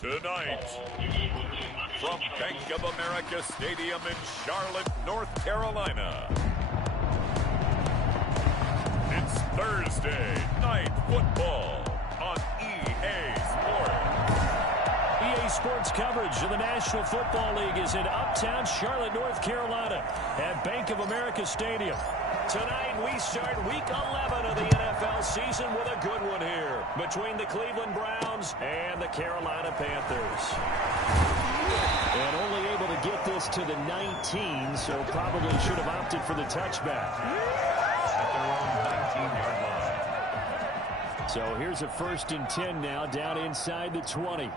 Tonight, from Bank of America Stadium in Charlotte, North Carolina, it's Thursday Night Football on EA Sports. EA Sports coverage of the National Football League is in uptown Charlotte, North Carolina at Bank of America Stadium. Tonight, we start Week 11 of the NFL season with a good one here between the Cleveland Browns and the Carolina Panthers. And only able to get this to the 19, so probably should have opted for the touchback. At their own 19-yard line. So here's a 1st and 10 now, down inside the 20.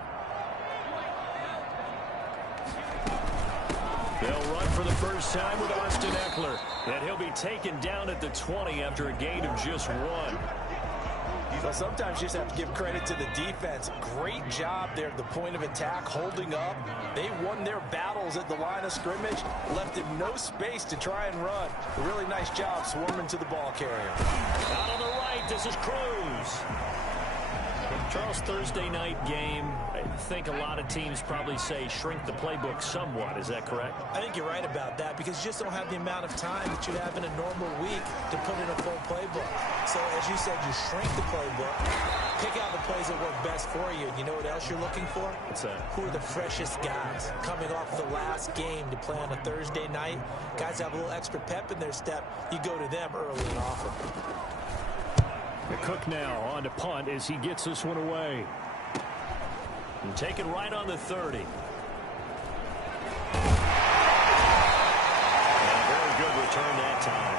They'll run for the first time with Austin Ekeler. And he'll be taken down at the 20 after a gain of just 1. Well, sometimes you just have to give credit to the defense. Great job there at the point of attack, holding up. They won their battles at the line of scrimmage, left him no space to try and run. A really nice job swarming to the ball carrier. Out on the right, this is Cruz. Charles, Thursday night game, I think a lot of teams probably say shrink the playbook somewhat. Is that correct? I think you're right about that because you just don't have the amount of time that you have in a normal week to put in a full playbook. So, as you said, you shrink the playbook, pick out the plays that work best for you. And you know what else you're looking for? What's that? Who are the freshest guys coming off the last game to play on a Thursday night? Guys have a little extra pep in their step. You go to them early and often. Cook now on to punt as he gets this one away. And take it right on the 30. And a very good return that time.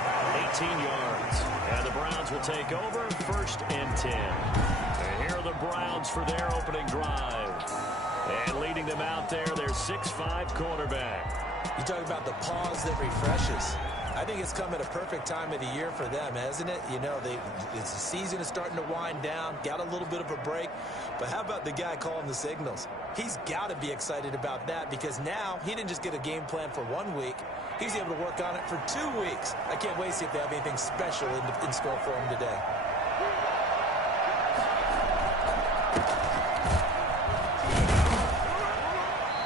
18 yards. And the Browns will take over 1st and 10. And here are the Browns for their opening drive. And leading them out there, their 6'5" quarterback. You talk about the pause that refreshes. I think it's come at a perfect time of the year for them, hasn't it? You know, the season is starting to wind down, got a little bit of a break. But how about the guy calling the signals? He's got to be excited about that because now he didn't just get a game plan for 1 week. He's able to work on it for 2 weeks. I can't wait to see if they have anything special in store for him today.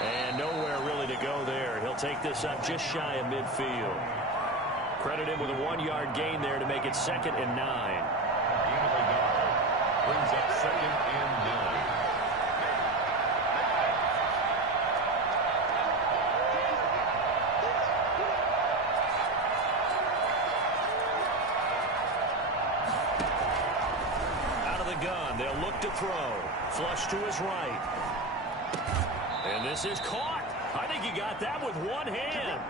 And nowhere really to go there. He'll take this up just shy of midfield. Credit him with a 1-yard gain there to make it 2nd and 9. Gain of a yard brings up 2nd and 9. Out of the gun, they'll look to throw. Flush to his right. And this is caught. I think he got that with one hand.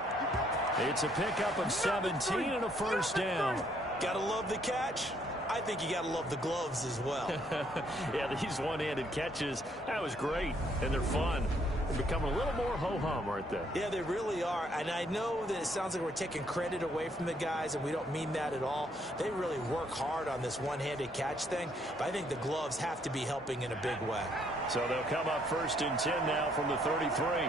It's a pickup of 17 and a 1st down. Gotta love the catch. I think you gotta love the gloves as well. Yeah, these one-handed catches, that was great, and they're fun. They're becoming a little more ho-hum, aren't they? Yeah, they really are. And I know that it sounds like we're taking credit away from the guys, and we don't mean that at all. They really work hard on this one-handed catch thing, but I think the gloves have to be helping in a big way. So they'll come up 1st and 10 now from the 33.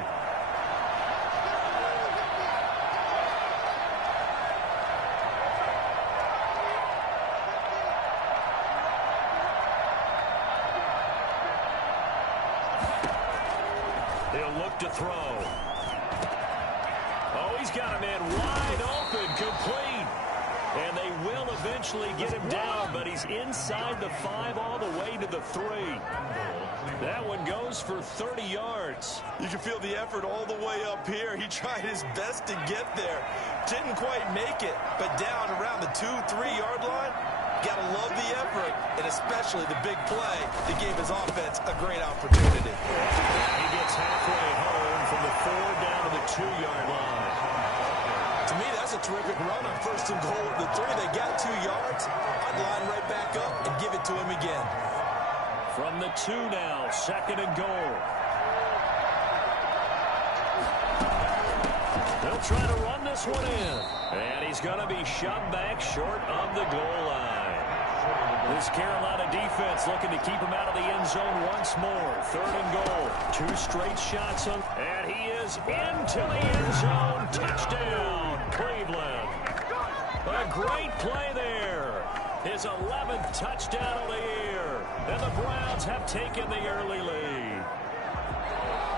To throw. Oh, he's got a man wide open, complete. And they will eventually get him down, but he's inside the 5 all the way to the 3. That one goes for 30 yards. You can feel the effort all the way up here. He tried his best to get there. Didn't quite make it, but down around the 2-3-yard line, gotta love the effort, and especially the big play that gave his offense a great opportunity. He gets halfway home from the 4 down to the 2-yard line. To me, that's a terrific run on 1st and goal at the 3. They got 2 yards. I'd line right back up and give it to him again. From the 2 now, 2nd and goal. They'll try to run this one in. And he's going to be shoved back short of the goal line. This Carolina defense looking to keep him out of the end zone once more. 3rd and goal. 2 straight shots on. And he is into the end zone. Touchdown, Cleveland. A great play there. His 11th touchdown of the year. And the Browns have taken the early lead.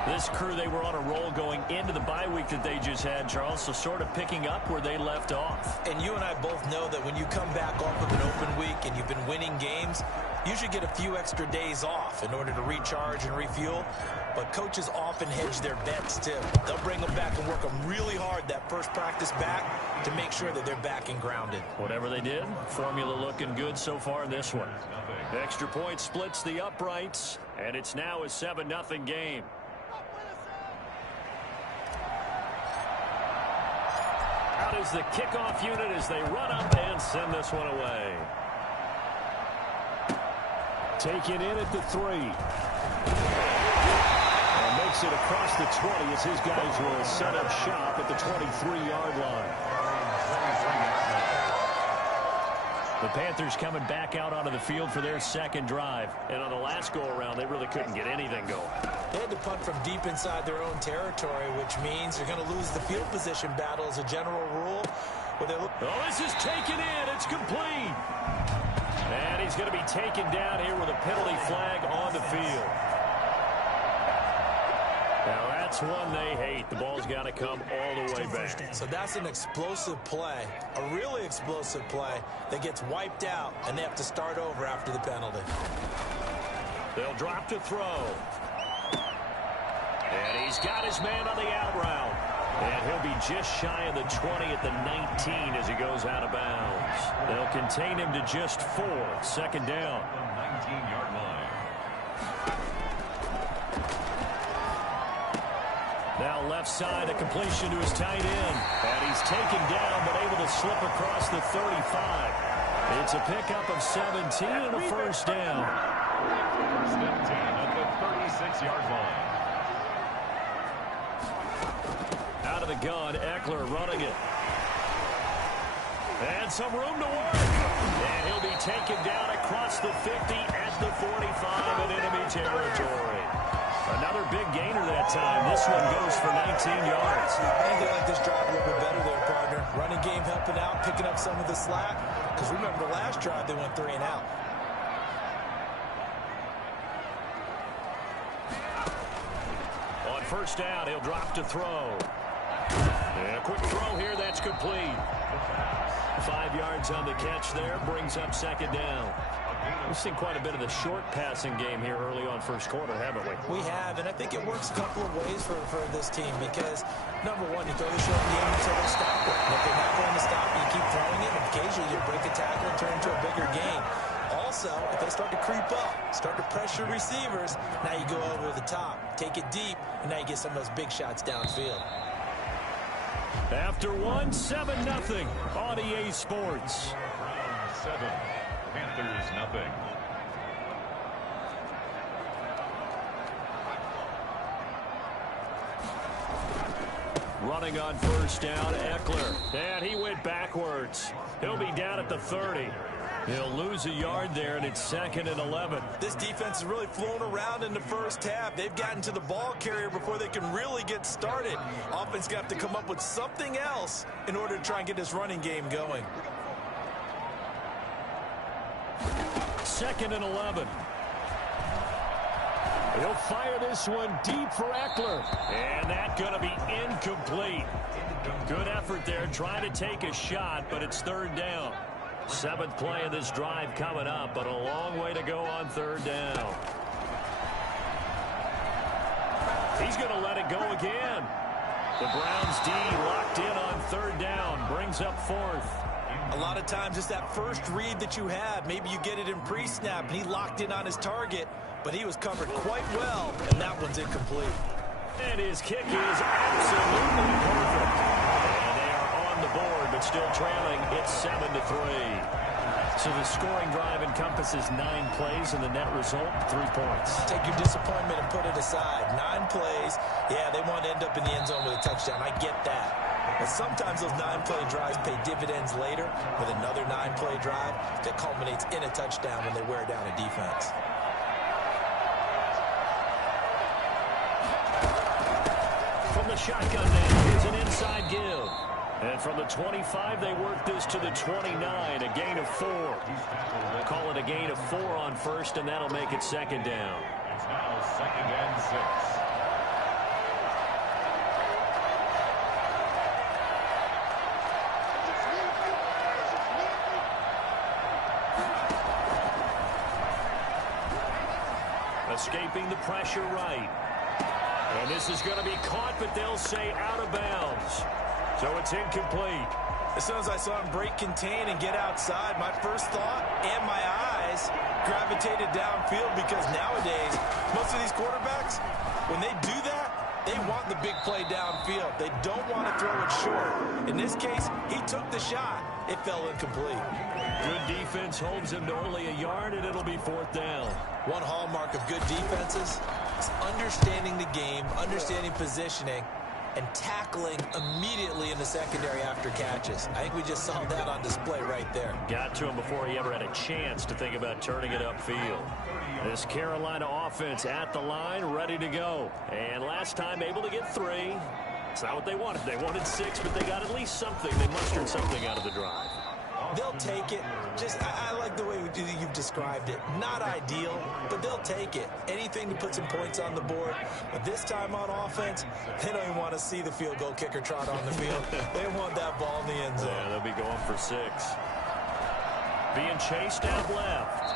This crew, they were on a roll going into the bye week that they just had, Charles, so sort of picking up where they left off. And you and I both know that when you come back off of an open week and you've been winning games, you should get a few extra days off in order to recharge and refuel. But coaches often hedge their bets, too. They'll bring them back and work them really hard that first practice back to make sure that they're back and grounded. Whatever they did, formula looking good so far in this one. The extra point splits the uprights, and it's now a 7-0 game. Out is the kickoff unit as they run up and send this one away. Taken in at the 3. And makes it across the 20 as his guys will set up shop at the 23-yard line. The Panthers coming back out onto the field for their second drive. And on the last go-around, they really couldn't get anything going. They had to punt from deep inside their own territory, which means they're going to lose the field position battle as a general rule. Oh, this is taken in. It's complete. And he's going to be taken down here with a penalty flag on the field. Now, that's one they hate. The ball's got to come all the way back. So that's an explosive play, a really explosive play that gets wiped out, and they have to start over after the penalty. They'll drop to throw. And he's got his man on the out route. And he'll be just shy of the 20 at the 19 as he goes out of bounds. They'll contain him to just 4. Second down. 19-yard line. Now left side, a completion to his tight end. And he's taken down, but able to slip across the 35. It's a pickup of 17 and a first down. First and 10 at the 36-yard line. Out of the gun, Eckler running it. And some room to work. And he'll be taken down across the 50 at the 45 in enemy territory. Another big gainer that time. This one goes for 19 yards. I think they like this drive a little bit better there, partner. Running game helping out, picking up some of the slack. Because remember, the last drive they went 3 and out. On first down, he'll drop to throw. And a quick throw here, that's complete. 5 yards on the catch there, brings up second down. We've seen quite a bit of the short passing game here early on first quarter, haven't we? We have, and I think it works a couple of ways for this team because, number one, you throw the short game until they stop it. And if they're not going to stop it, you keep throwing it, and occasionally you break a tackle and turn into a bigger gain. Also, if they start to creep up, start to pressure receivers, now you go over the top, take it deep, and now you get some of those big shots downfield. After 1, 7-0 on EA Sports. 7, Panthers nothing. Running on first down, Eckler. And he went backwards. He'll be down at the 30. He'll lose a yard there, and it's 2nd and 11. This defense is really flown around in the first half. They've gotten to the ball carrier before they can really get started. Offense got to come up with something else in order to try and get this running game going. 2nd and 11. He'll fire this one deep for Eckler. And that's going to be incomplete. Good effort there trying to take a shot, but it's 3rd down. 7th play of this drive coming up, but a long way to go on 3rd down. He's going to let it go again. The Browns D locked in on 3rd down, brings up 4th. A lot of times it's that first read that you have. Maybe you get it in pre-snap, and he locked in on his target, but he was covered quite well, and that one's incomplete. And his kick is absolutely perfect. And they are on the board, but still trailing. It's 7-3. So the scoring drive encompasses 9 plays, and the net result, 3 points. Take your disappointment and put it aside. 9 plays. Yeah, they want to end up in the end zone with a touchdown. I get that. But sometimes those 9-play drives pay dividends later with another 9-play drive that culminates in a touchdown when they wear down a defense. From the shotgun now, here's an inside give. And from the 25, they work this to the 29, a gain of 4. Call it a gain of 4 on first, and that'll make it 2nd down. It's now 2nd and 6. escaping the pressure right. And this is going to be caught, but they'll say out of bounds. So it's incomplete. As soon as I saw him break contain and get outside, my first thought and my eyes gravitated downfield, because nowadays, most of these quarterbacks, when they do that, they want the big play downfield. They don't want to throw it short. In this case, he took the shot. It fell incomplete. Good defense holds him to only a yard, and it'll be 4th down. One hallmark of good defenses is understanding the game, understanding positioning, and tackling immediately in the secondary after catches. I think we just saw that on display right there. Got to him before he ever had a chance to think about turning it upfield. This Carolina offense at the line, ready to go. And last time able to get 3. It's not what they wanted. They wanted 6, but they got at least something. They mustered something out of the drive. They'll take it. I like the way you've described it. Not ideal, but they'll take it. Anything to put some points on the board. But this time on offense, they don't even want to see the field goal kicker trot on the field. They want that ball in the end zone. Yeah, they'll be going for 6. Being chased out left.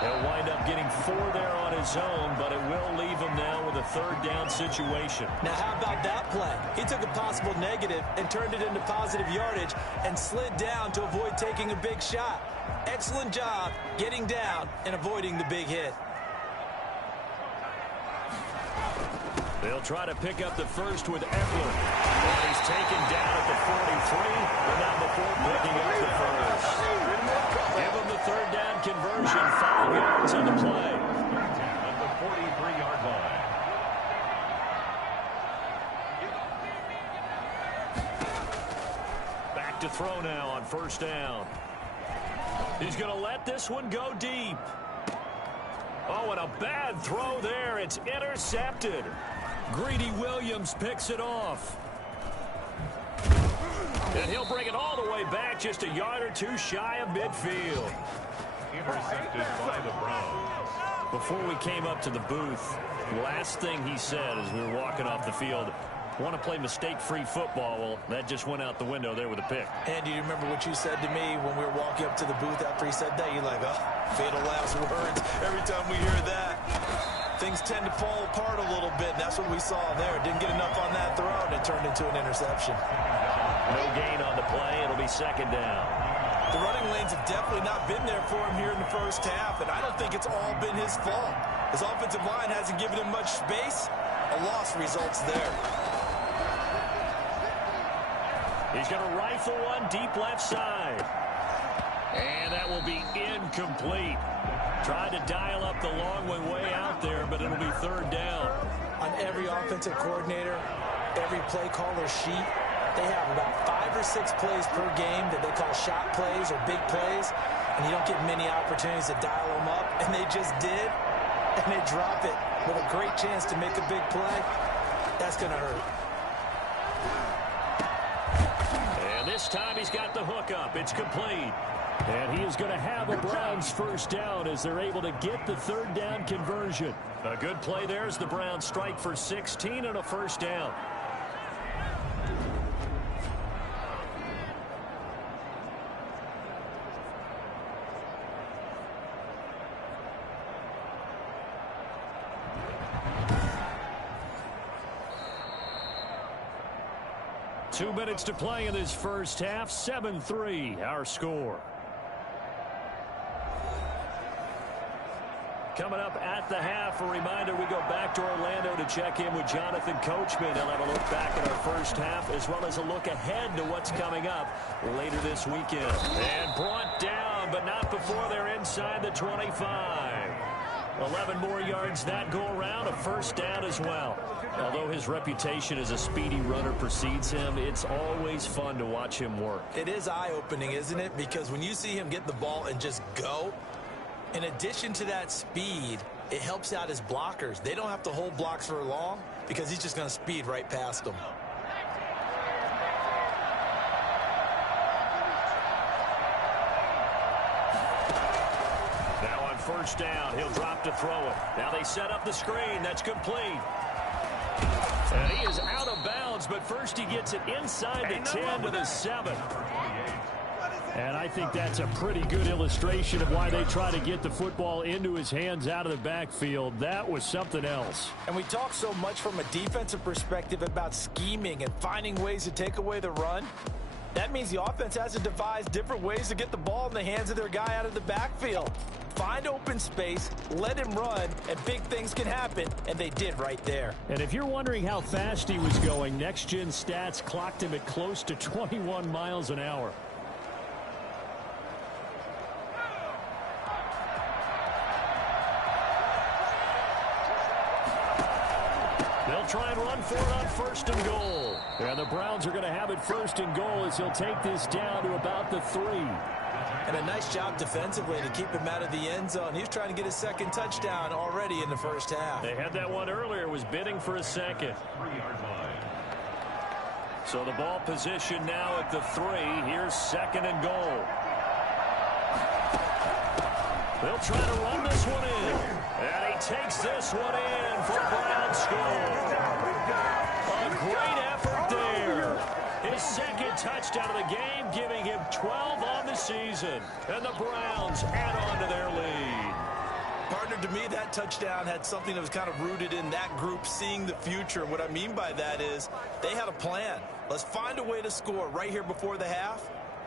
He'll wind up getting 4 there on his own, but it will leave him now with a 3rd down situation. Now, how about that play? He took a possible negative and turned it into positive yardage and slid down to avoid taking a big shot. Excellent job getting down and avoiding the big hit. They'll try to pick up the first with Ekeler. And he's taken down at the 43, but not before picking up the first. Give him the 3rd down conversion. 5 yards on the play. At the 43-yard line. Back to throw now on 1st down. He's going to let this one go deep. Oh, and a bad throw there. It's intercepted. Greedy Williams picks it off. And he'll bring it all the way back, just a yard or 2 shy of midfield. Intercepted by the Browns. Before we came up to the booth, the last thing he said as we were walking off the field, want to play mistake-free football. Well, that just went out the window there with a pick. And do you remember what you said to me when we were walking up to the booth after he said that? You're like, oh, fatal last words. Every time we hear that, things tend to fall apart a little bit, and that's what we saw there. Didn't get enough on that throw, and it turned into an interception. No gain on the play. It'll be 2nd down. The running lanes have definitely not been there for him here in the first half, and I don't think it's all been his fault. His offensive line hasn't given him much space. A loss results there. He's going to rifle one deep left side. And that will be incomplete. Tried to dial up the long one way out there, but it'll be 3rd down. On every offensive coordinator, every play caller sheet, they have about 5 or 6 plays per game that they call shot plays or big plays, and you don't get many opportunities to dial them up, and they just did, and they drop it with a great chance to make a big play. That's going to hurt. And this time he's got the hook up. It's complete. And he is going to have a Browns 1st down as they're able to get the 3rd down conversion. A good play there as the Browns strike for 16 and a 1st down. Two minutes to play in this first half. 7-3, our score. Coming up at the half, a reminder, we go back to Orlando to check in with Jonathan Coachman. He'll have a look back at our first half as well as a look ahead to what's coming up later this weekend. And brought down, but not before they're inside the 25. 11 more yards that go around, a 1st down as well. Although his reputation as a speedy runner precedes him, it's always fun to watch him work. It is eye-opening, isn't it? Because when you see him get the ball and just go, in addition to that speed, it helps out his blockers. They don't have to hold blocks for long because he's just going to speed right past them. Now on 1st down, he'll drop to throw it. Now they set up the screen. That's complete. And he is out of bounds, but first he gets it inside the 10 to the 7. And I think that's a pretty good illustration of why they try to get the football into his hands out of the backfield. That was something else. And we talk so much from a defensive perspective about scheming and finding ways to take away the run. That means the offense has to devise different ways to get the ball in the hands of their guy out of the backfield. Find open space, let him run, and big things can happen, and they did right there. And if you're wondering how fast he was going, Next Gen Stats clocked him at close to 21 miles an hour. They'll try and run for it on 1st and goal. And the Browns are going to have it 1st and goal as he'll take this down to about the 3. And a nice job defensively to keep him out of the end zone. He was trying to get his second touchdown already in the first half. They had that one earlier, was bidding for a second. So the ball position now at the 3. Here's 2nd and goal. They'll try to run this one in. And he takes this one in for a Browns score. A great effort there. His second touchdown of the game, giving him 12 on the season. And the Browns add on to their lead. Partner, to me, that touchdown had something that was kind of rooted in that group seeing the future. What I mean by that is they had a plan. Let's find a way to score right here before the half.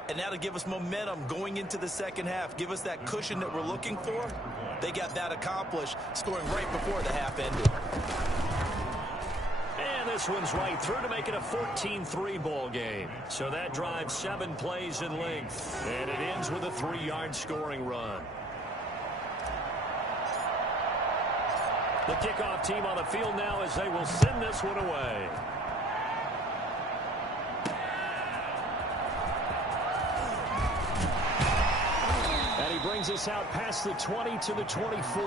And that'll give us momentum going into the second half. Give us that cushion that we're looking for. They got that accomplished, scoring right before the half ended. And this one's right through to make it a 14-3 ball game. So that drives 7 plays in length. And it ends with a 3-yard scoring run. The kickoff team on the field now as they will send this one away. And he brings us out past the 20 to the 24.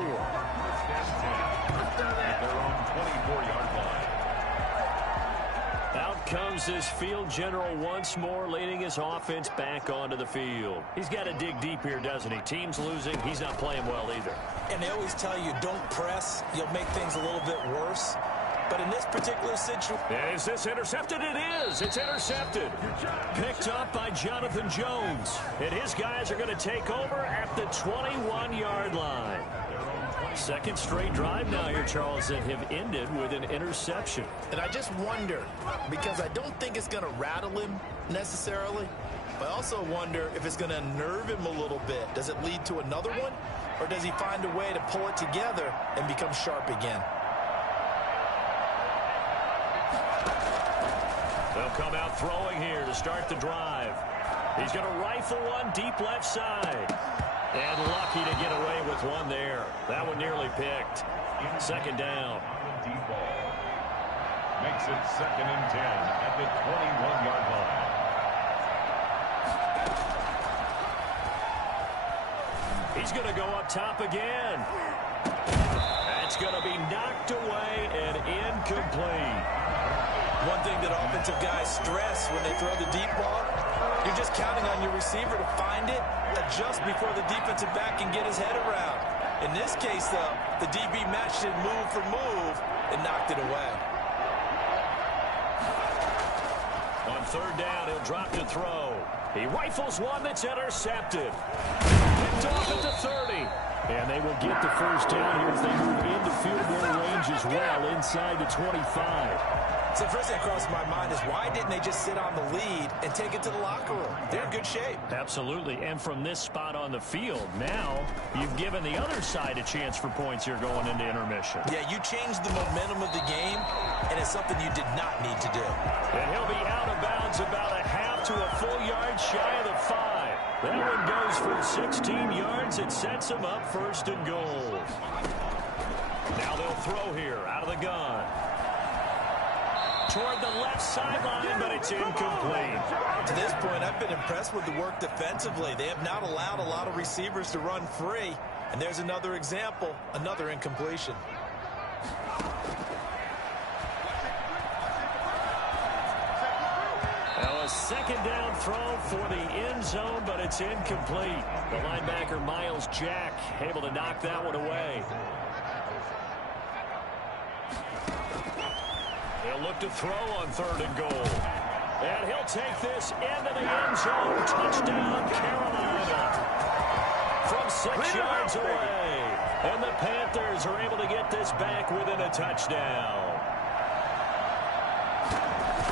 At their own 24-yard line. Out comes this field general once more, leading his offense back onto the field. He's got to dig deep here, doesn't he? Team's losing. He's not playing well either. And they always tell you, don't press. You'll make things a little bit worse. But in this particular situation... Is this intercepted? It is. It's intercepted. Picked up by Jonathan Jones. And his guys are going to take over at the 21-yard line. Second straight drive now here, Charles, that have ended with an interception. And I just wonder, because I don't think it's going to rattle him necessarily, but I also wonder if it's going to unnerve him a little bit. Does it lead to another one? Or does he find a way to pull it together and become sharp again? They'll come out throwing here to start the drive. He's going to rifle one deep left side. And lucky to get away with one there. That one nearly picked. Second down. Makes it 2nd and 10 at the 21-yard line. He's going to go up top again. That's going to be knocked away and incomplete. One thing that offensive guys stress when they throw the deep ball, you're just counting on your receiver to find it, adjust before the defensive back can get his head around. In this case, though, the DB matched it move for move and knocked it away. On 3rd down, he'll drop to throw. He rifles one that's intercepted. Picked off at the 30. And they will get the first down here as they move into field goal range as well inside the 25. So first thing that crossed my mind is why didn't they just sit on the lead and take it to the locker room? They're in good shape. Absolutely. And from this spot on the field, now you've given the other side a chance for points here going into intermission. Yeah, you changed the momentum of the game, and it's something you did not need to do. And he'll be out of bounds about a half to a full yard shy of the 5. That one goes for 16 yards. It sets him up 1st and goal. Now they'll throw here out of the gun. Toward the left sideline, but it's incomplete. To this point, I've been impressed with the work defensively. They have not allowed a lot of receivers to run free. And there's another example, another incompletion. Now a 2nd down throw for the end zone, but it's incomplete. The linebacker, Miles Jack, able to knock that one away. They'll look to throw on 3rd and goal. And he'll take this into the end zone. Touchdown, Carolina. From 6 yards away. And the Panthers are able to get this back within a touchdown.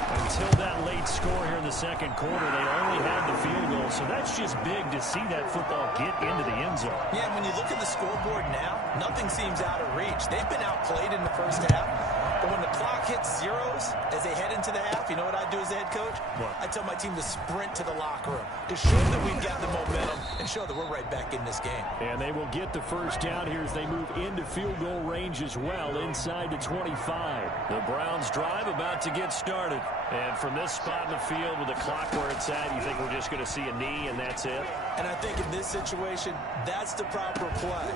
Until that late score here in the second quarter, they only had the field goal. So that's just big to see that football get into the end zone. Yeah, when you look at the scoreboard now, nothing seems out of reach. They've been outplayed in the first half. But when the clock hits zeros as they head into the half, you know what I do as the head coach? What? I tell my team to sprint to the locker room to show that we've got the momentum and show that we're right back in this game. And they will get the first down here as they move into field goal range as well, inside the 25. The Browns drive about to get started. And from this spot in the field with the clock where it's at, you think we're just going to see a knee and that's it? And I think in this situation, that's the proper play.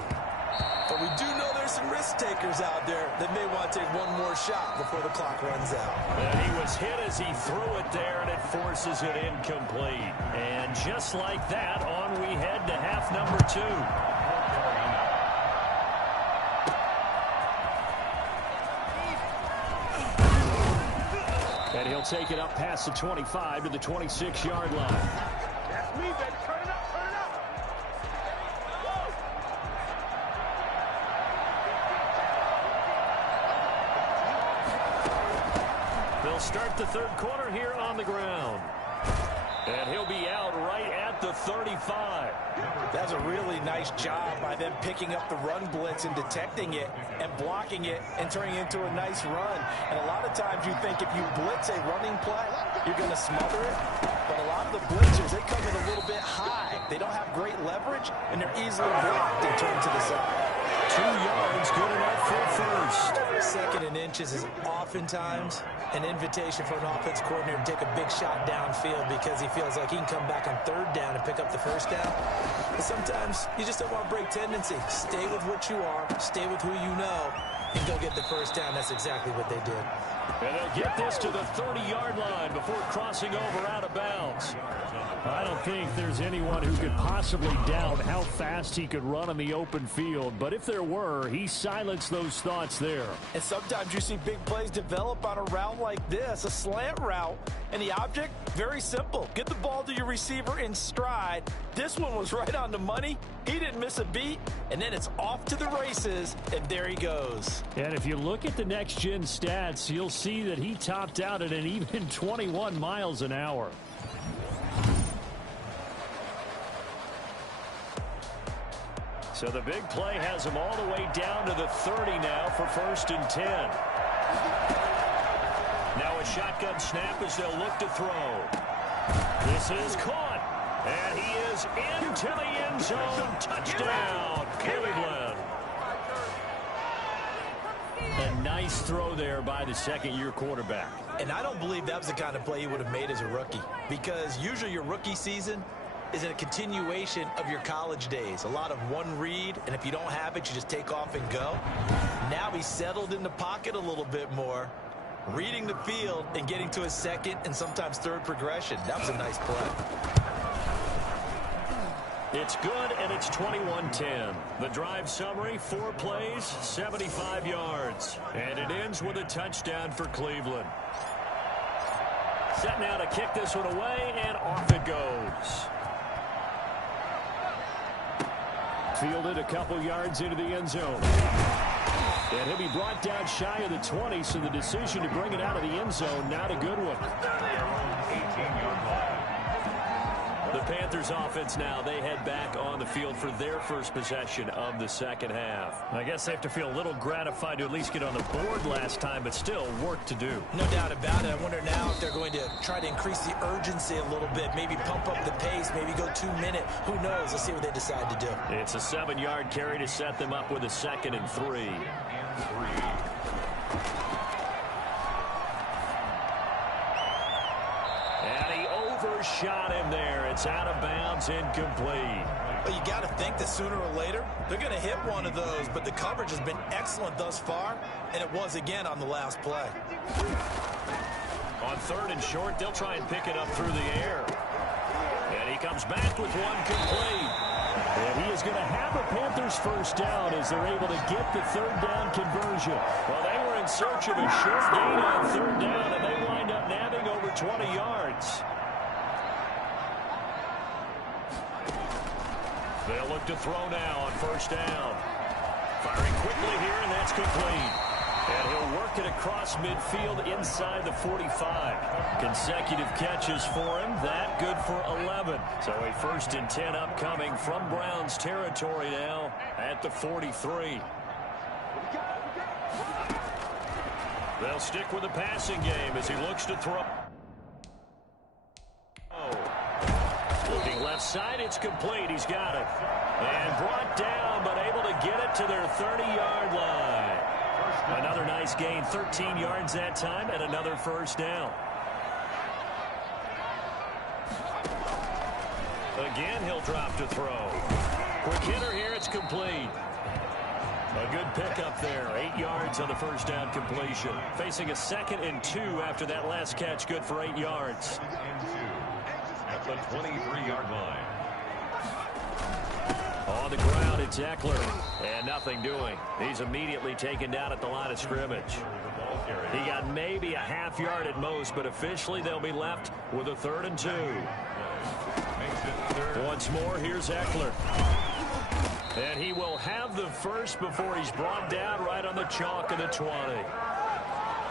But we do know there's some risk takers out there that may want to take one more shot before the clock runs out. And he was hit as he threw it there, and it forces it incomplete. And just like that, on we head to half number 2. And he'll take it up past the 25 to the 26-yard line. That's me, baby. Turn it up, turn it up. They'll start the third quarter here on the ground. And he'll be out right at the 35. That's a really nice job by them picking up the run blitz and detecting it and blocking it and turning it into a nice run. And a lot of times you think if you blitz a running play, you're going to smother it. But a lot of the blitzers, they come in a little bit high. They don't have great leverage, and they're easily blocked and turned to the side. 2 yards, good enough for first. Second and inches is oftentimes an invitation for an offense coordinator to take a big shot downfield because he feels like he can come back on third down and pick up the first down. But sometimes you just don't want to break tendency. Stay with what you are, stay with who you know, and go get the first down. That's exactly what they did. And they'll get this to the 30-yard line before crossing over out of bounds. I don't think there's anyone who could possibly doubt how fast he could run on the open field. But if there were, he silenced those thoughts there. And sometimes you see big plays develop on a route like this, a slant route. And the object, very simple. Get the ball to your receiver in stride. This one was right on the money. He didn't miss a beat. And then it's off to the races, and there he goes. And if you look at the next-gen stats, you'll see that he topped out at an even 21 miles an hour. So the big play has him all the way down to the 30 now for 1st and 10. Now a shotgun snap as they'll look to throw. This is caught. And he is into the end zone. Touchdown, Cleveland. A nice throw there by the second-year quarterback. And I don't believe that was the kind of play he would have made as a rookie. Because usually your rookie season is a continuation of your college days. A lot of one read, and if you don't have it, you just take off and go. Now he's settled in the pocket a little bit more, reading the field and getting to his second and sometimes third progression. That was a nice play. It's good, and it's 21-10. The drive summary, 4 plays, 75 yards. And it ends with a touchdown for Cleveland. Set now to kick this one away, and off it goes. Fielded a couple yards into the end zone. And he'll be brought down shy of the 20, so the decision to bring it out of the end zone, not a good one. 18-yard line. The Panthers offense now, they head back on the field for their first possession of the second half. I guess they have to feel a little gratified to at least get on the board last time, but still work to do. No doubt about it. I wonder now if they're going to try to increase the urgency a little bit, maybe pump up the pace, maybe go 2-minute. Who knows? Let's see what they decide to do. It's a 7-yard carry to set them up with a 2nd and 3. Shot him there. It's out of bounds, incomplete. Well, you got to think that sooner or later they're going to hit one of those, but the coverage has been excellent thus far, and it was again on the last play. On 3rd and short, they'll try and pick it up through the air. And he comes back with one complete. And he is going to have a Panthers first down as they're able to get the 3rd down conversion. Well, they were in search of a short gain on third down, and they wind up nabbing over 20 yards. They'll look to throw now on first down. Firing quickly here, and that's complete. And he'll work it across midfield inside the 45. Consecutive catches for him. That good for 11. So a 1st and 10 upcoming from Browns territory now at the 43. They'll stick with the passing game as he looks to throw. Looking left side, it's complete. He's got it. And brought down, but able to get it to their 30-yard line. Another nice gain, 13 yards that time, and another first down. Again, he'll drop to throw. Quick hitter here, it's complete. A good pickup there, 8 yards on the first down completion. Facing a 2nd and 2 after that last catch, good for 8 yards. At the 23-yard line. On the ground, it's Eckler, and nothing doing. He's immediately taken down at the line of scrimmage. He got maybe a half yard at most, but officially they'll be left with a 3rd and 2. Once more, here's Eckler. And he will have the first before he's brought down right on the chalk of the 20.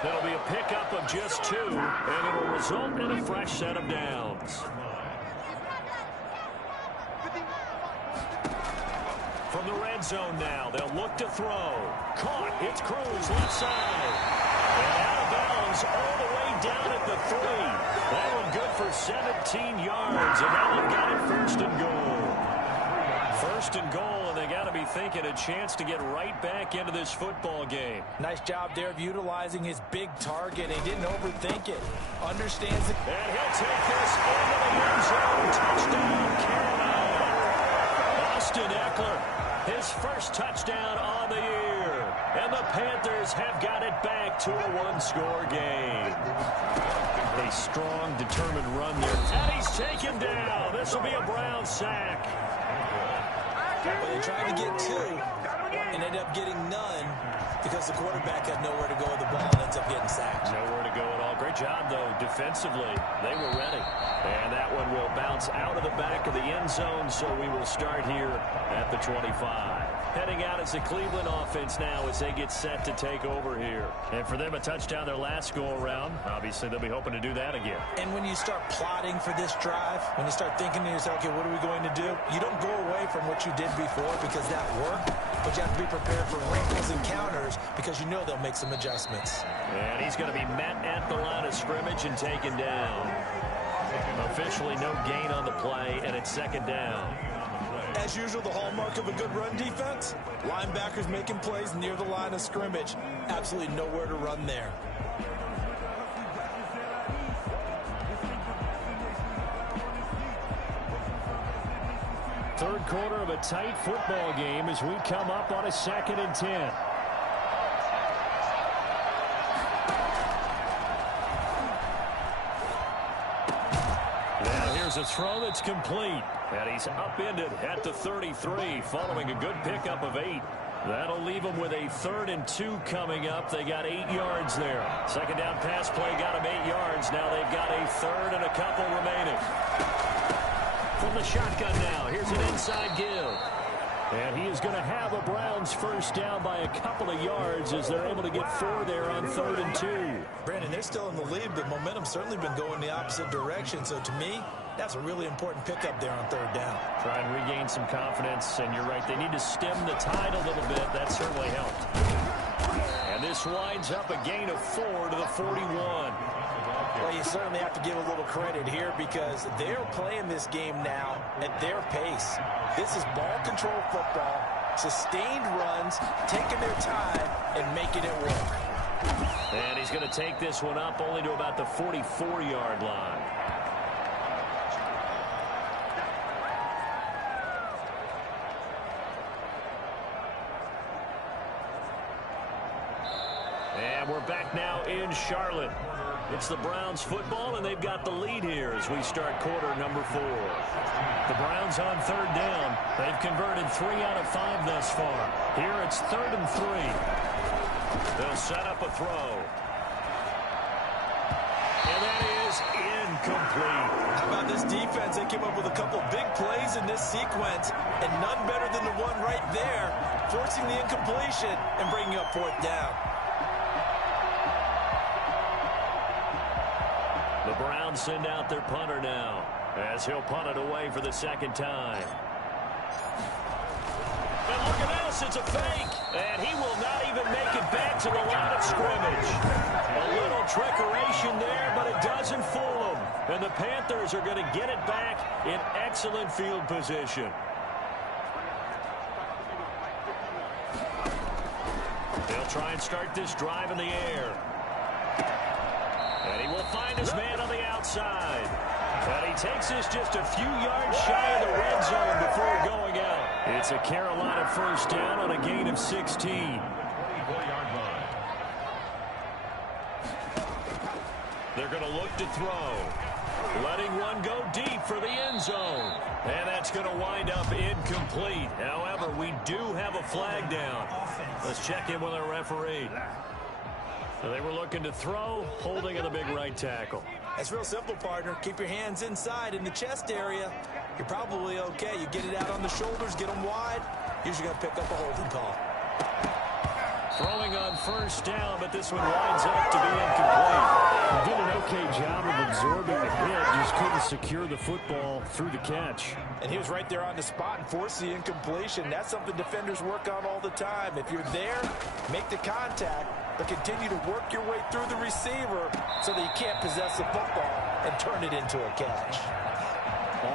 There'll be a pickup of just 2, and it will result in a fresh set of downs. From the red zone now, they'll look to throw. Caught, it's Cruz left side. And out of bounds all the way down at the 3. That one good for 17 yards, and now they've got it 1st and goal. 1st and goal, and they got to be thinking a chance to get right back into this football game. Nice job there of utilizing his big target. He didn't overthink it. Understands it. And he'll take this into the end zone. Touchdown, Carolina. Austin Eckler, his first touchdown on the year. And the Panthers have got it back to a 1-score game. A strong, determined run there. And he's taken down. This will be a Brown sack. Well, they tried to get 2 and ended up getting none because the quarterback had nowhere to go with the ball and ends up getting sacked. Nowhere to go at all. Great job, though, defensively. They were ready. And that one will bounce out of the back of the end zone, so we will start here at the 25. Heading out is the Cleveland offense now as they get set to take over here. And for them, a touchdown their last go-around. Obviously, they'll be hoping to do that again. And when you start plotting for this drive, when you start thinking to yourself, okay, what are we going to do? You don't go away from what you did before because that worked, but you have to be prepared for wrinkles and counters because you know they'll make some adjustments. And he's going to be met at the line of scrimmage and taken down. Officially no gain on the play, and it's 2nd down. As usual, the hallmark of a good run defense, linebackers making plays near the line of scrimmage. Absolutely nowhere to run there. Third quarter of a tight football game as we come up on a 2nd and 10. A throw that's complete, and he's upended at the 33 following a good pickup of 8. That'll leave them with a 3rd and 2 coming up. They got 8 yards there. 2nd down pass play got them 8 yards. Now they've got a 3rd and a couple remaining. From the shotgun now, here's an inside give. And he is going to have a Browns first down by a couple of yards as they're able to get 4 there on 3rd and 2. Brandon, they're still in the lead, but momentum's certainly been going the opposite direction. So to me, that's a really important pickup there on 3rd down. Try and regain some confidence, and you're right, they need to stem the tide a little bit. That certainly helped. And this winds up a gain of 4 to the 41. Well, you certainly have to give a little credit here because they're playing this game now at their pace. This is ball control football, sustained runs, taking their time, and making it work. And he's going to take this one up only to about the 44-yard line. And we're back now in Charlotte. It's the Browns football, and they've got the lead here as we start quarter number 4. The Browns on 3rd down. They've converted 3 out of 5 thus far. Here it's 3rd and 3. They'll set up a throw. And that is incomplete. How about this defense? They came up with a couple big plays in this sequence, and none better than the one right there, forcing the incompletion and bringing up fourth down. The Browns send out their punter now, as he'll punt it away for the second time. And look at this, it's a fake. And he will not even make it back to the line of scrimmage. A little trickeration there, but it doesn't fool them. And the Panthers are going to get it back in excellent field position. They'll try and start this drive in the air. And he will find his man on the outside. And he takes this just a few yards shy of the red zone before going out. It's a Carolina first down on a gain of 16. They're going to look to throw. Letting one go deep for the end zone. And that's going to wind up incomplete. However, we do have a flag down. Let's check in with our referee. So they were looking to throw, holding of the big right tackle. It's real simple, partner. Keep your hands inside in the chest area. You're probably okay. You get it out on the shoulders, get them wide. Usually going to pick up a holding call. Throwing on first down, but this one winds up to be incomplete. He did an okay job of absorbing the hit, just couldn't secure the football through the catch. And he was right there on the spot and forced the incompletion. That's something defenders work on all the time. If you're there, make the contact, but continue to work your way through the receiver so that you can't possess the football and turn it into a catch.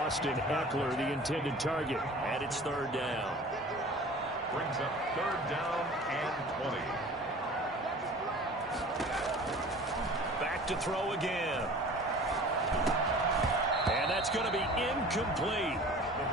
Austin Ekeler, the intended target. And it's third down. Brings up third down and 20. Back to throw again. And that's going to be incomplete.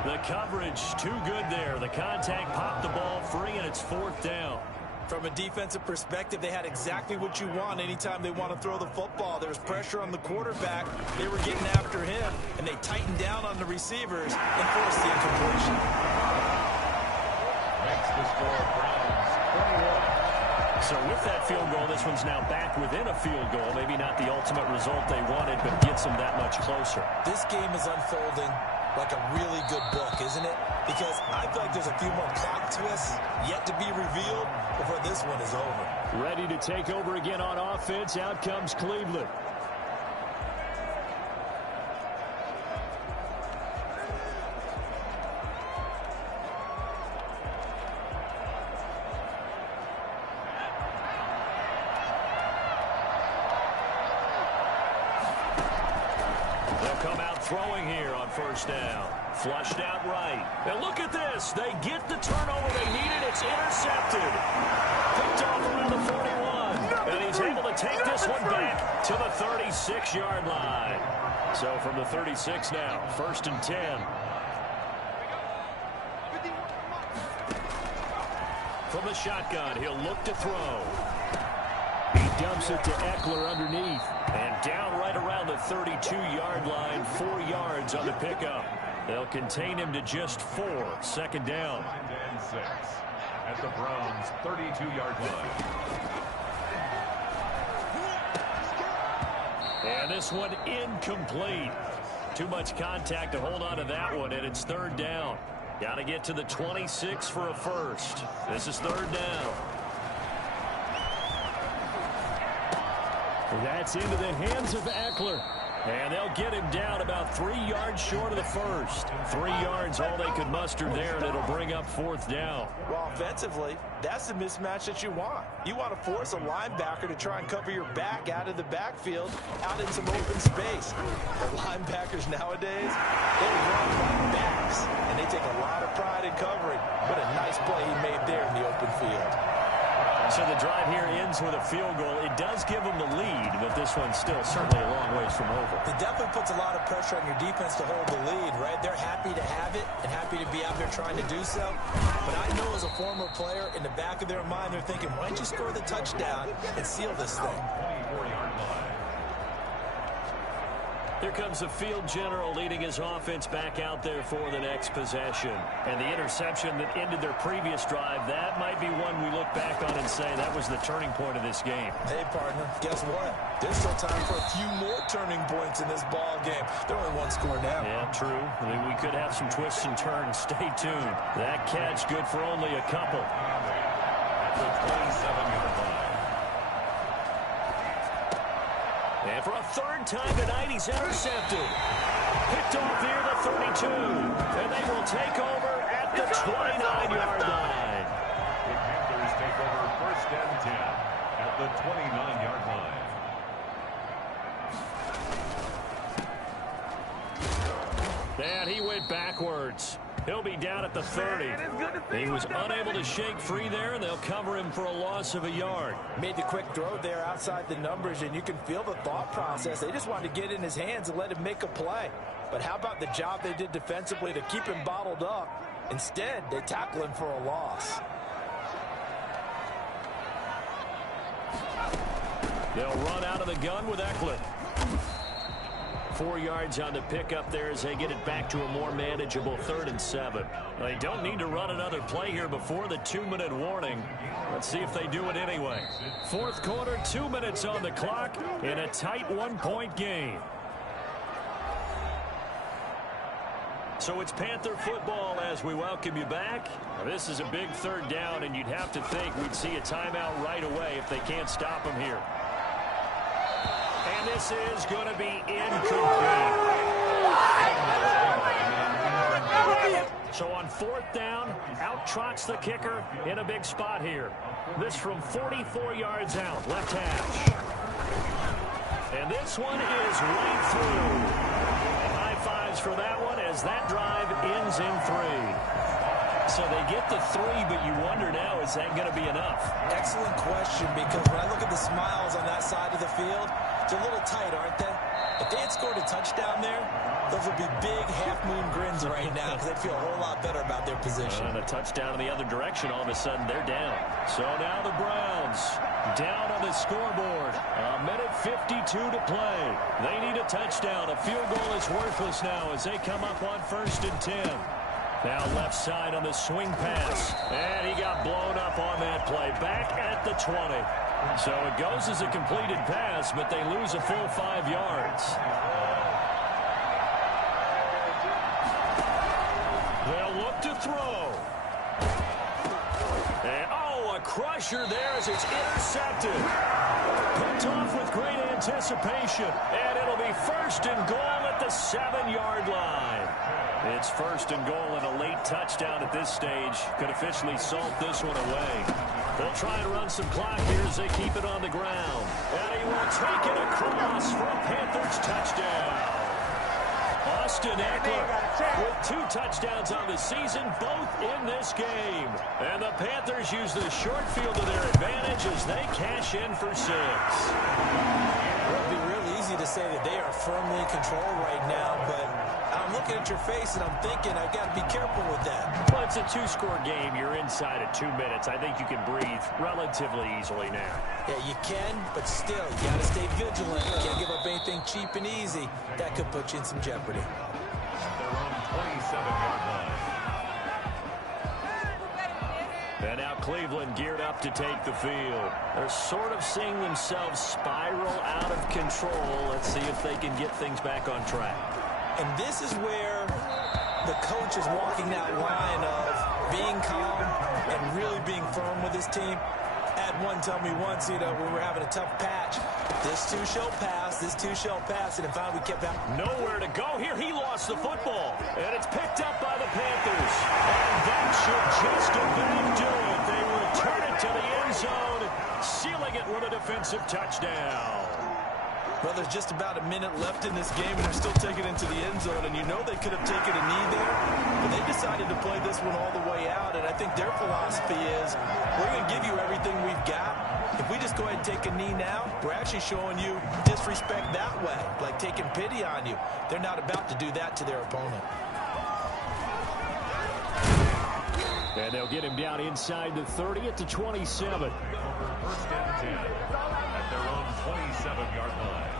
The coverage too good there. The contact popped the ball free, and it's fourth down. From a defensive perspective, they had exactly what you want anytime they want to throw the football. There was pressure on the quarterback. They were getting after him, and they tightened down on the receivers and forced the incompletion. Makes the score Browns 21. So with that field goal, this one's now back within a field goal. Maybe not the ultimate result they wanted, but gets them that much closer. This game is unfolding like a really good book, isn't it? Because I feel like there's a few more plot twists yet to be revealed before this one is over. Ready to take over again on offense. Out comes Cleveland. Throwing here on first down. Flushed out right. And look at this. They get the turnover they needed. It's intercepted. Picked off around the 41. And he's able to take this one back to the 36-yard line. So from the 36 now, first and 10. From the shotgun, he'll look to throw. He dumps it to Ekeler underneath. And down right around the 32-yard line, 4 yards on the pickup. They'll contain him to just 4. Second down. And 6 at the Browns' 32-yard line. And this one incomplete. Too much contact to hold on to that one, and it's third down. Got to get to the 26 for a first. This is third down. That's into the hands of Ekeler. And they'll get him down about 3 yards short of the first. 3 yards, all they could muster there, and it'll bring up fourth down. Well, offensively, that's the mismatch that you want. You want to force a linebacker to try and cover your back out of the backfield, out in some open space. The linebackers nowadays, they run like backs, and they take a lot of pride in covering. What a nice play he made there in the open field. So the drive here ends with a field goal. It does give them the lead, but this one's still certainly a long ways from over. It definitely puts a lot of pressure on your defense to hold the lead, right? They're happy to have it and happy to be out there trying to do so. But I know as a former player, in the back of their mind, they're thinking, why don't you score the touchdown and seal this thing? Here comes the field general leading his offense back out there for the next possession. And the interception that ended their previous drive, that might be one we look back on and say that was the turning point of this game. Hey, partner, guess what? There's still time for a few more turning points in this ball game. They're only one score now. Yeah, true. I mean, we could have some twists and turns. Stay tuned. That catch good for only a couple. At the 27-yard line. And for a third time tonight, he's intercepted. Picked off here the 32. And they will take over at the 29-yard line. The Panthers take over 1st and 10 at the 29-yard line. And he went backwards. He'll be down at the 30. He was unable to shake free there, and they'll cover him for a loss of a yard. Made the quick throw there outside the numbers, and you can feel the thought process. They just wanted to get in his hands and let him make a play. But how about the job they did defensively to keep him bottled up? Instead, they tackle him for a loss. They'll run out of the gun with Eckler. 4 yards on the pickup there as they get it back to a more manageable 3rd and 7. They don't need to run another play here before the 2-minute warning. Let's see if they do it anyway. 4th quarter, 2 minutes on the clock in a tight 1-point game. So it's Panther football as we welcome you back. This is a big 3rd down, and you'd have to think we'd see a timeout right away if they can't stop them here. And this is going to be incomplete. So on 4th down, out trots the kicker in a big spot here. This from 44 yards out, left hash. And this one is right through. And high fives for that one as that drive ends in 3. So they get the 3, but you wonder now, is that going to be enough? Excellent question, because when I look at the smiles on that side of the field, they're a little tight, aren't they? If they had scored a touchdown there, those would be big half-moon grins right now because they'd feel a whole lot better about their position. And a touchdown in the other direction, all of a sudden they're down. So now the Browns down on the scoreboard. 1:52 to play. They need a touchdown. A field goal is worthless now as they come up on 1st and 10. Now left side on the swing pass. And he got blown up on that play. Back at the 20. So it goes as a completed pass, but they lose a full 5 yards. They'll look to throw. And, a crusher there as it's intercepted. Picked off with great anticipation. And it'll be 1st and goal at the 7-yard line. It's 1st and goal and a late touchdown at this stage. Could officially salt this one away. They'll try and run some clock here as they keep it on the ground. And he will take it across for a Panthers touchdown. Austin Eckler with 2 touchdowns on the season, both in this game. And the Panthers use the short field to their advantage as they cash in for 6. It would be real easy to say that they are firmly in control right now, but I'm looking at your face and I'm thinking I've got to be careful with that. Well, it's a 2-score game. You're inside of 2 minutes. I think you can breathe relatively easily now. Yeah, you can, but still, you got to stay vigilant. You can't give up anything cheap and easy. That could put you in some jeopardy. They're on 27-yard line. And now Cleveland geared up to take the field. They're sort of seeing themselves spiral out of control. Let's see if they can get things back on track. And this is where the coach is walking that line of being calm and really being firm with his team. Had one tell me once, when we were having a tough patch, this too shall pass, and finally we kept out. Nowhere to go here. He lost the football, and it's picked up by the Panthers. And that should just about do it. They return it to the end zone, sealing it with a defensive touchdown. Well, there's just about a minute left in this game, and they're still taking it into the end zone. And you know they could have taken a knee there, but they decided to play this one all the way out. And I think their philosophy is, we're going to give you everything we've got. If we just go ahead and take a knee now, we're actually showing you disrespect that way, like taking pity on you. They're not about to do that to their opponent. And they'll get him down inside the 30 at the 27. 1st and 10 at their own 27-yard line.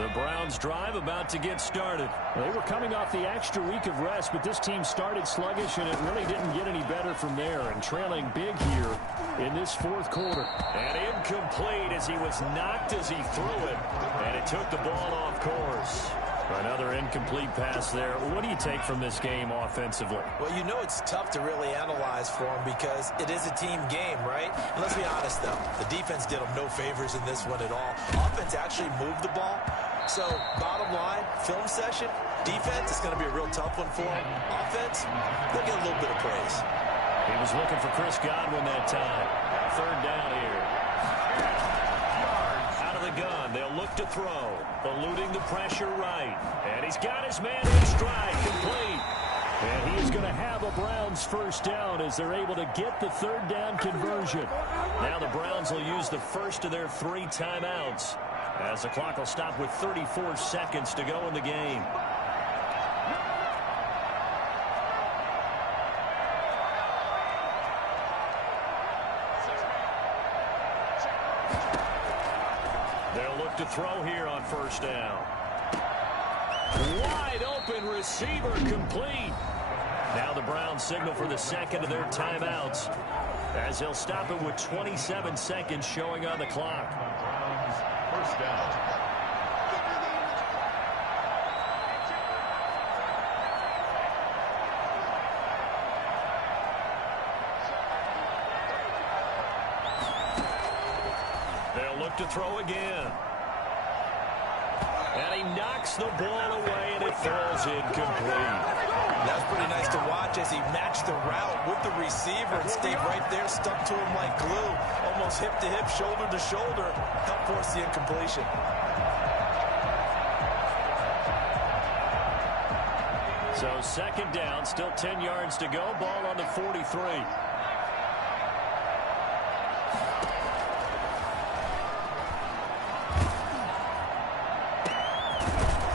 The Browns drive about to get started. They were coming off the extra week of rest, but this team started sluggish, and it really didn't get any better from there. And trailing big here in this fourth quarter. And incomplete as he was knocked as he threw it. And it took the ball off course. Another incomplete pass there. What do you take from this game offensively? Well, you know it's tough to really analyze for them because it is a team game, right? And let's be honest, though. The defense did them no favors in this one at all. Offense actually moved the ball. So, bottom line, film session, defense is going to be a real tough one for them. Offense, they'll get a little bit of praise. He was looking for Chris Godwin that time. Third down here. Out of the gun, they'll look to throw. Eluding the pressure right. And he's got his man in stride, complete. And he is going to have a Browns first down as they're able to get the third down conversion. Now the Browns will use the first of their 3 timeouts, as the clock will stop with 34 seconds to go in the game. They'll look to throw here on first down. Wide open receiver, complete. Now the Browns signal for the second of their timeouts, as they'll stop it with 27 seconds showing on the clock. First down. They'll look to throw again. And he knocks the ball away, and it falls incomplete. That's pretty nice to watch as he matched the route with the receiver and stayed right there, stuck to him like glue, almost hip to hip, shoulder to shoulder, helped force the incompletion. So second down, still 10 yards to go, ball on the 43.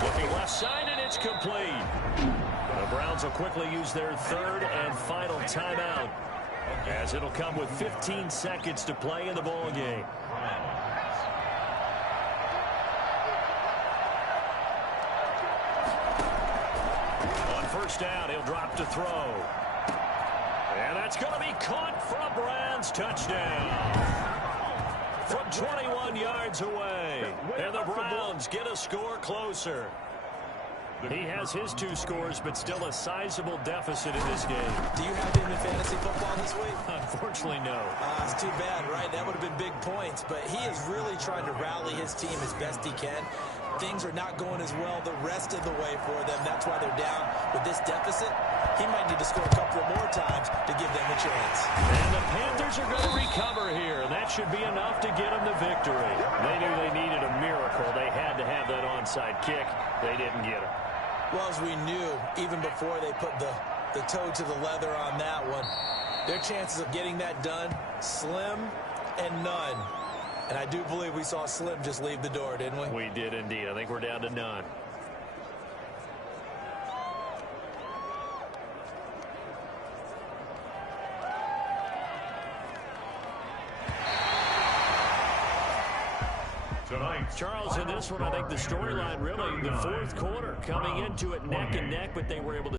Looking left side, and it's complete. The Browns will quickly use their third and final timeout, as it'll come with 15 seconds to play in the ball game. On first down, he'll drop to throw. And that's going to be caught for a Browns touchdown. From 21 yards away. And the Browns get a score closer. He has his 2 scores, but still a sizable deficit in this game. Do you have him in fantasy football this week? Unfortunately, no. It's too bad, right? That would have been big points, but he is really trying to rally his team as best he can. Things are not going as well the rest of the way for them. That's why they're down with this deficit. He might need to score a couple of more times to give them a chance. And the Panthers are going to recover here, and that should be enough to get them the victory. They knew they needed a miracle. They had to have that onside kick. They didn't get it. Well, as we knew, even before they put the toe to the leather on that one, their chances of getting that done, slim and none. And I do believe we saw Slim just leave the door, didn't we? We did indeed. I think we're down to none. Tonight, Charles, in this one, I think the storyline really, the fourth quarter, coming into it neck and neck, but they were able to